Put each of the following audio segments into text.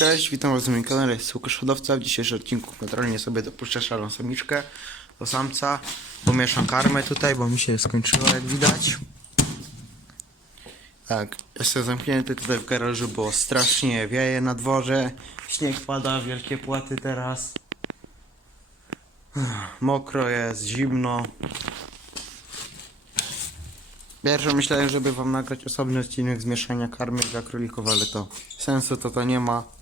Cześć, witam was na moim kanale, jest Łukasz Hodowca. W dzisiejszym odcinku kontrolnie sobie dopuszczę szarą samiczkę do samca. Pomieszam karmę tutaj, bo mi się skończyło jak widać. Tak, jestem zamknięty tutaj w garażu, bo strasznie wieje na dworze. Śnieg pada, wielkie płaty teraz. Mokro jest, zimno. Pierwsze myślałem, żeby wam nagrać osobny odcinek z mieszania karmy dla królików, ale to sensu to to nie ma.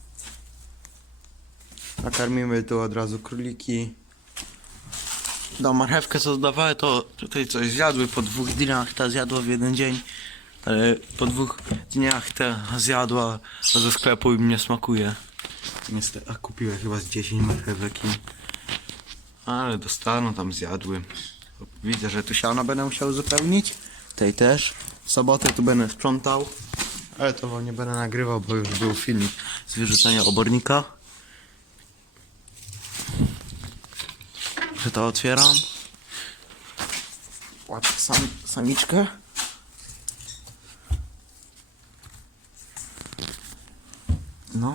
Nakarmimy tu od razu króliki. No marchewkę co dodawały to tutaj coś zjadły po dwóch dniach, ta zjadła w jeden dzień. Ale po dwóch dniach ta zjadła ze sklepu i mnie smakuje. Niestety, a kupiłem chyba z 10 marchewek i... Ale dostaną, tam zjadły. Widzę, że tu siano będę musiał uzupełnić. Tej też. W sobotę tu będę sprzątał. Ale to nie będę nagrywał, bo już był film z wyrzucenia obornika. Że to otwieram. Łapę sam, samiczkę. No.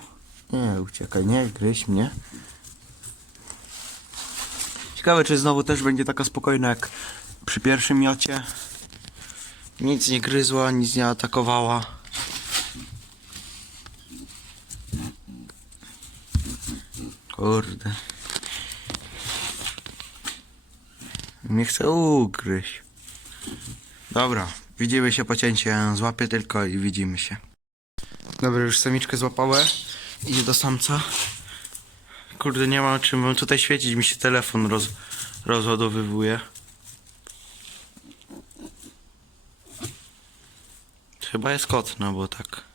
Nie, uciekaj, nie gryź mnie. Ciekawe, czy znowu też będzie taka spokojna jak przy pierwszym miocie. Nic nie gryzła, nic nie atakowała. Kurde. Nie chcę ugryźć. Dobra, widzimy się po cięciu. Złapię tylko i widzimy się. Dobra, już samiczkę złapałem. Idzie do samca. Kurde, nie ma czym tutaj świecić, mi się telefon roz, rozładowywuje. Chyba jest kot, no bo tak.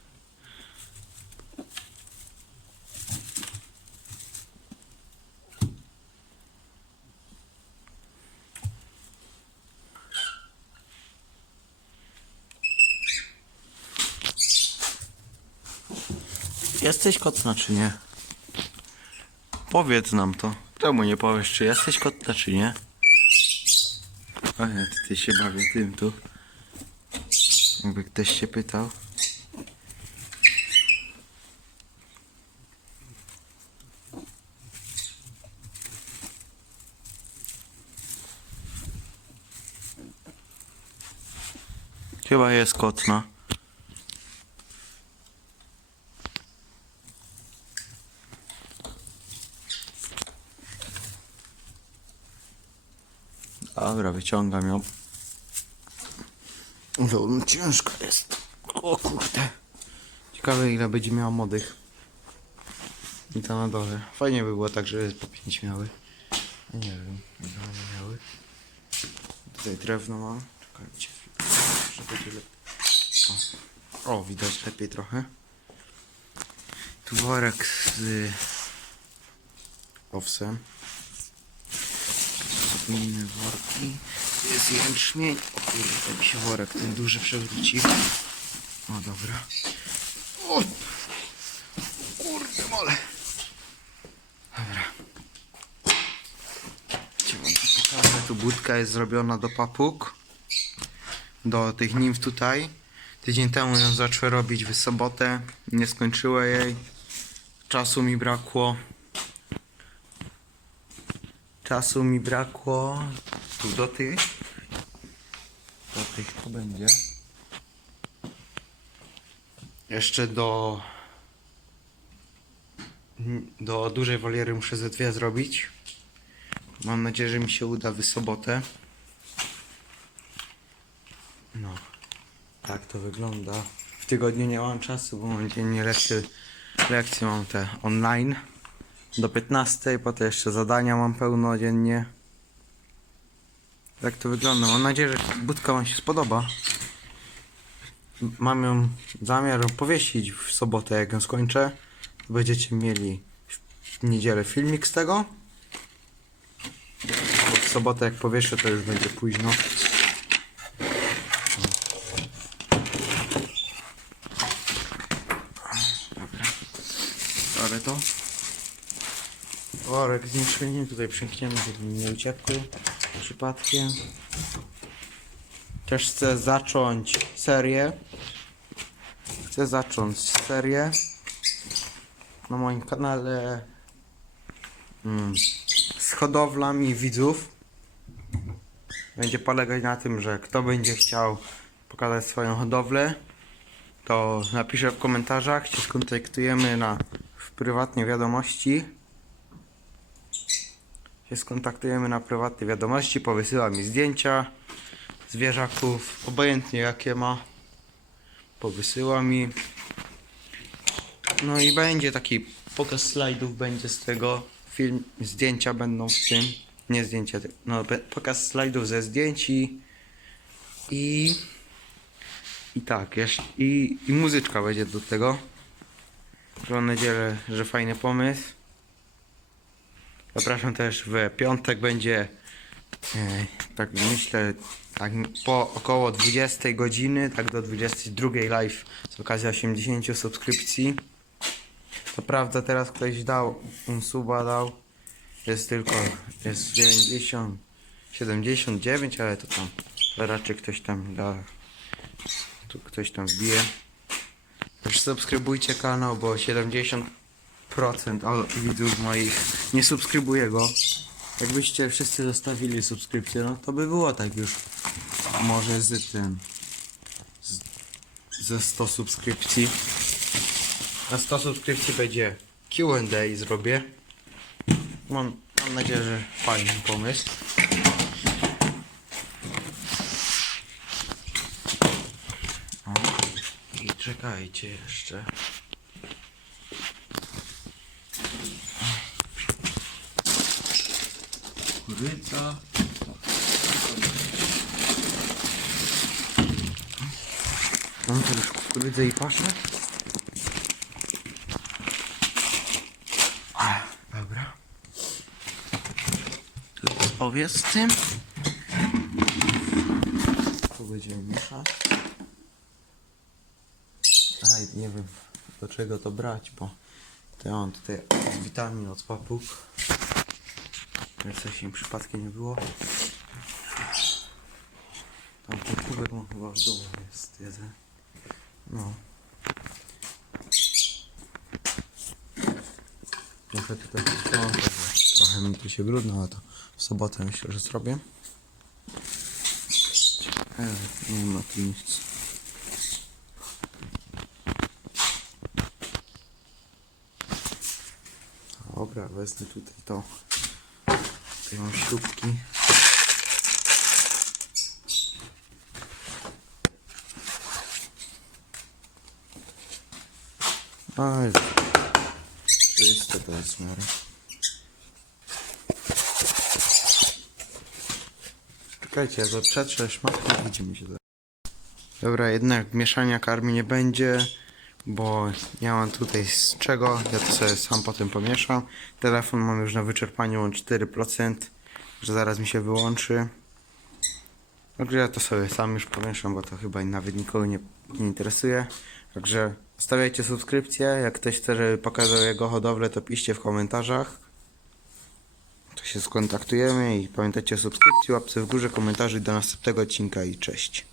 Jesteś kotna czy nie? Powiedz nam to. Czemu nie powiesz, czy jesteś kotna czy nie? A ja ty się bawię tym tu. Jakby ktoś się pytał. Chyba jest kotna. Dobra, wyciągam ją. No, ciężko jest. O kurde. Ciekawe ile będzie miała młodych. I to na dole. Fajnie by było tak, żeby po pięć miały. Ja nie wiem, ile one miały. Tutaj drewno mam. Czekajcie. Żeby będzie lepiej. O. o, widać lepiej trochę. Tu worek z y, owsem. Inne worki. Jest jęczmień. O kurde, mi się worek ten duży przewrócił. O, dobra. O! Kurde mole. Dobra. Cię wam tu pokażę. Tu budka jest zrobiona do papug. Do tych nimf tutaj. Tydzień temu ją zacząłem robić w sobotę. Nie skończyłem jej. Czasu mi brakło. Czasu mi brakło. Tu do tych. Do tych to będzie. Jeszcze do. Do dużej woliery muszę ze dwie zrobić. Mam nadzieję, że mi się uda w sobotę. No. Tak to wygląda. W tygodniu nie mam czasu, bo mam dziennie lekcje. Lekcje mam te online do 15, potem jeszcze zadania mam pełno dziennie. Tak to wygląda. Mam nadzieję, że budka Wam się spodoba. Mam ją zamiar powiesić w sobotę, jak ją skończę. Będziecie mieli w niedzielę filmik z tego. Bo w sobotę jak powieszę, to już będzie późno. Dobra. Biorę to. Worek z tutaj przymkniemy, żeby nie uciekły przypadkiem. Też chcę zacząć serię. Chcę zacząć serię na moim kanale mm, z hodowlami widzów. Będzie polegać na tym, że kto będzie chciał pokazać swoją hodowlę, to napiszę w komentarzach, się skontaktujemy na w prywatnej wiadomości. Się skontaktujemy na prywatnej wiadomości, powysyła mi zdjęcia zwierzaków, obojętnie jakie ma. Powysyła mi. No i będzie taki pokaz slajdów będzie z tego. Film, zdjęcia będą w tym. Nie zdjęcia, no pokaz slajdów ze zdjęć i i, i tak, jeszcze, i, i muzyczka będzie do tego. Mam nadzieję, że fajny pomysł. Zapraszam też w piątek będzie e, tak myślę tak po około 20 godziny, tak do 22 live z okazji 80 subskrypcji. To prawda teraz ktoś dał, um, suba dał. Jest tylko, jest 90, 79, ale to tam raczej ktoś tam da, tu ktoś tam wbije. Też subskrybujcie kanał, bo 70% o- widzów moich nie subskrybuje go. Jakbyście wszyscy zostawili subskrypcję, no to by było tak już może z tym z, ze 100 subskrypcji. Na 100 subskrypcji będzie Q&A zrobię. Mam, mam nadzieję, że fajny pomysł. O, I czekajcie jeszcze. Kukurydza. Mam tu już kukurydzę i paszę. Dobra. Owiec z tym. Tu będziemy mieszać. Aj, nie wiem do czego to brać, bo to ja mam tutaj witamin od papug. Jak coś im przypadkiem nie było. Tam ten kubek mam chyba w domu jest jeden. No. Trochę tutaj sprzątam, bo trochę mi tu się brudno, ale to w sobotę myślę, że zrobię. E, nie ma tu nic. Dobra, wezmę tutaj to. Tutaj mam śrubki. Aj, czyste to jest w miarę. Czekajcie, ja to przetrzę szmatkę widzimy się. Dobra, jednak mieszania karmi nie będzie, bo nie mam tutaj z czego, ja to sobie sam potem pomieszam. Telefon mam już na wyczerpaniu 4%, że zaraz mi się wyłączy. Także ja to sobie sam już pomieszam, bo to chyba nawet nikogo nie, nie interesuje. Także stawiajcie subskrypcję, jak ktoś chce, żeby pokazał jego hodowlę, to piszcie w komentarzach. To się skontaktujemy i pamiętajcie o subskrypcji, łapce w górze, komentarzy do następnego odcinka i cześć.